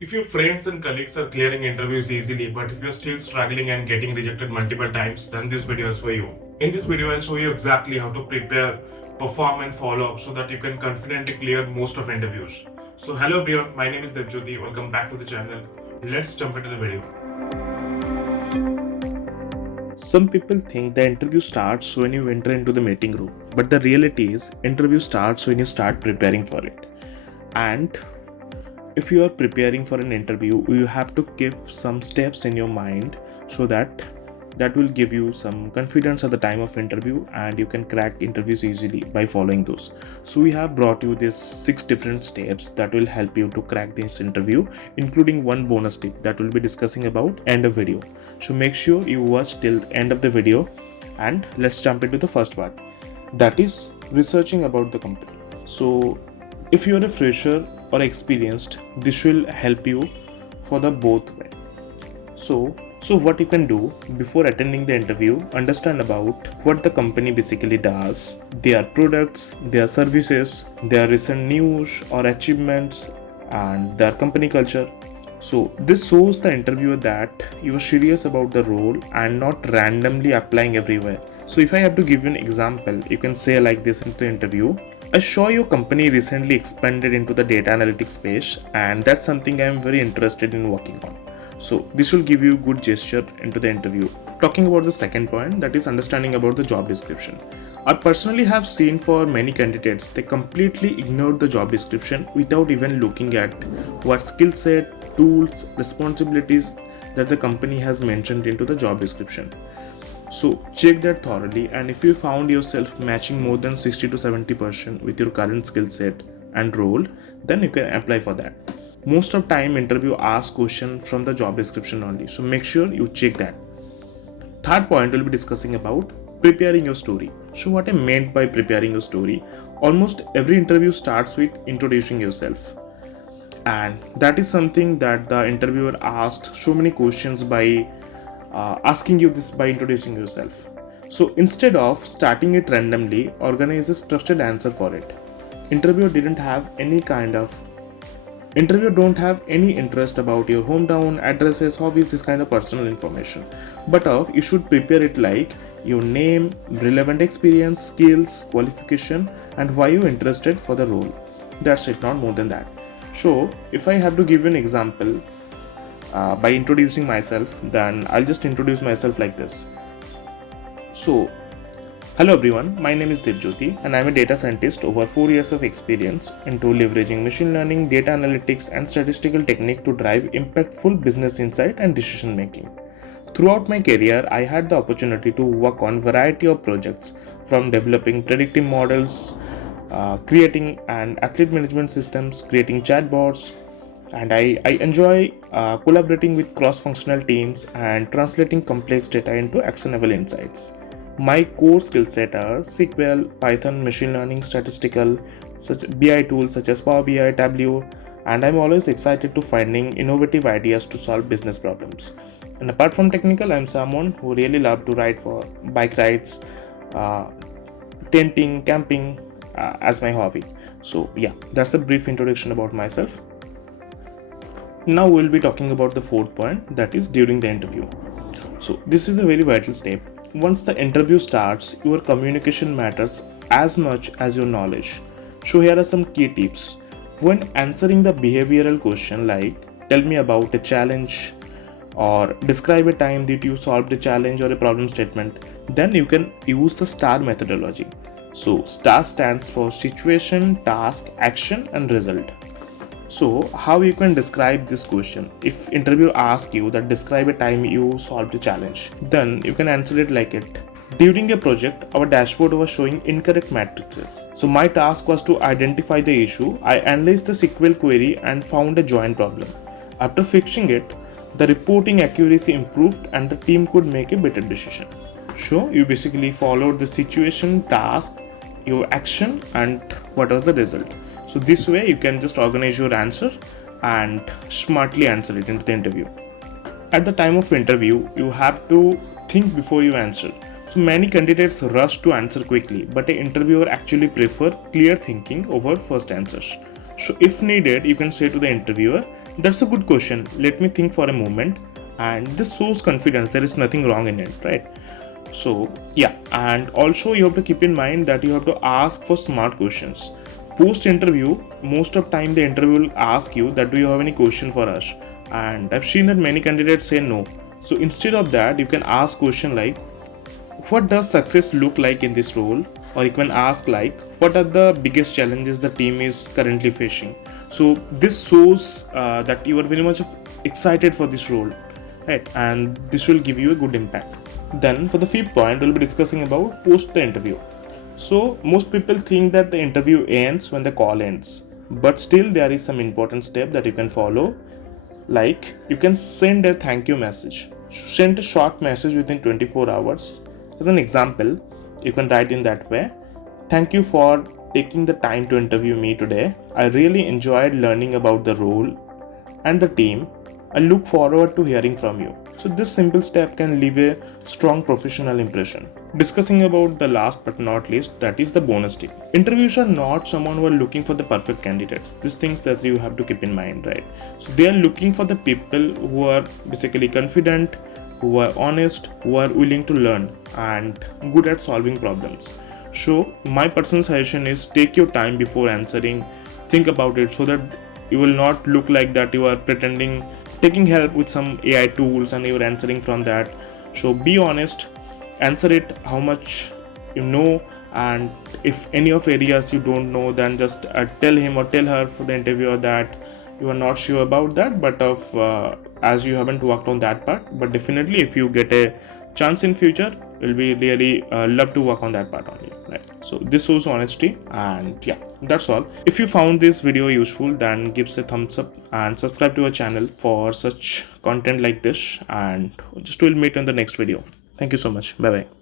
If your friends and colleagues are clearing interviews easily, but if you're still struggling and getting rejected multiple times, then this video is for you. In this video, I'll show you exactly how to prepare, perform, and follow up so that you can confidently clear most of interviews. So, hello everyone, my name is Devjyoti. Welcome back to the channel. Let's jump into the video. Some people think the interview starts when you enter into the meeting room, but the reality is, interview starts when you start preparing for it. And if you are preparing for an interview, you have to keep some steps in your mind so that will give you some confidence at the time of interview and you can crack interviews easily by following those. So we have brought you these 6 different steps that will help you to crack this interview, including one bonus tip that we'll be discussing about end of video. So make sure you watch till end of the video, and let's jump into the first part, that is researching about the company. So if you're a fresher or experienced, this will help you for the both way. So what you can do before attending the interview, understand about what the company basically does, their products, their services, their recent news or achievements, and their company culture. So this shows the interviewer that you are serious about the role and not randomly applying everywhere. So if I have to give you an example, you can say like this in the interview: I saw your company recently expanded into the data analytics space, and that's something I am very interested in working on. So this will give you good gesture into the interview. Talking about the second point, that is understanding about the job description. I personally have seen for many candidates, they completely ignored the job description without even looking at what skill set, tools, responsibilities that the company has mentioned into the job description. So check that thoroughly, and if you found yourself matching more than 60 to 70% with your current skill set and role, then you can apply for that. Most of time interview asks question from the job description only, so make sure you check that. Third point, we'll be discussing about preparing your story. So what I meant by preparing your story, almost every interview starts with introducing yourself, and that is something that the interviewer asked so many questions by asking you this by introducing yourself. So instead of starting it randomly, organize a structured answer for it. Interviewer don't have any interest about your hometown, addresses, hobbies, this kind of personal information. But you should prepare it like your name, relevant experience, skills, qualification, and why you're interested for the role. That's it, not more than that. So if I have to give you an example by introducing myself, then I'll just introduce myself like this. So hello everyone, my name is Devjyoti and I'm a data scientist over 4 years of experience into leveraging machine learning, data analytics and statistical technique to drive impactful business insight and decision making. Throughout my career, I had the opportunity to work on variety of projects, from developing predictive models, creating an athlete management systems, creating chatbots, and I enjoy collaborating with cross-functional teams and translating complex data into actionable insights. My core skill set are SQL, Python, machine learning, statistical, such BI tools such as Power BI, Tableau, and I'm always excited to finding innovative ideas to solve business problems. And apart from technical, I'm someone who really love to ride for bike rides, uh, tenting, camping as my hobby. So yeah, that's a brief introduction about myself. Now we'll be talking about the fourth point, that is during the interview. So this is a very vital step. Once the interview starts, your communication matters as much as your knowledge. So here are some key tips. When answering the behavioral question like tell me about a challenge or describe a time that you solved a challenge or a problem statement, then you can use the STAR methodology. So STAR stands for situation, task, action and result. So how you can describe this question? If interview asks you that describe a time you solved a challenge, then you can answer it like it. During a project, our dashboard was showing incorrect matrices. So my task was to identify the issue. I analyzed the SQL query and found a join problem. After fixing it, the reporting accuracy improved and the team could make a better decision. So you basically followed the situation, task, your action, and what was the result. So this way you can just organize your answer and smartly answer it into the interview. At the time of interview, you have to think before you answer. So many candidates rush to answer quickly, but an interviewer actually prefer clear thinking over first answers. So if needed, you can say to the interviewer, That's a good question. Let me think for a moment. And this shows confidence. There is nothing wrong in it, right? So, yeah. And also, you have to keep in mind that you have to ask for smart questions. Post interview, most of time the interview will ask you that do you have any question for us? And I've seen that many candidates say no. So instead of that, you can ask question like, what does success look like in this role? Or you can ask like, what are the biggest challenges the team is currently facing? So this shows that you are very much excited for this role, right? And this will give you a good impact. Then for the fifth point, we'll be discussing about post the interview. So most people think that the interview ends when the call ends, but still there is some important step that you can follow. Like you can send a thank you message. Send a short message within 24 hours. As an example, you can write in that way. Thank you for taking the time to interview me today. I really enjoyed learning about the role and the team. I look forward to hearing from you. So this simple step can leave a strong professional impression. Discussing about the last but not least, that is the bonus tip. Interviews are not someone who are looking for the perfect candidates. These things that you have to keep in mind, right? So they are looking for the people who are basically confident, who are honest, who are willing to learn and good at solving problems. So my personal suggestion is take your time before answering. Think about it so that you will not look like that you are pretending, taking help with some AI tools and you're answering from that. So be honest, answer it how much you know, and if any of areas you don't know, then just tell him or tell her for the interviewer that you are not sure about that, but as you haven't worked on that part. But definitely if you get a chance in future, will be really love to work on that part only, right? So this shows honesty, and yeah, that's all. If you found this video useful, then give us a thumbs up and subscribe to our channel for such content like this, and just will meet in the next video. Thank you so much. Bye bye.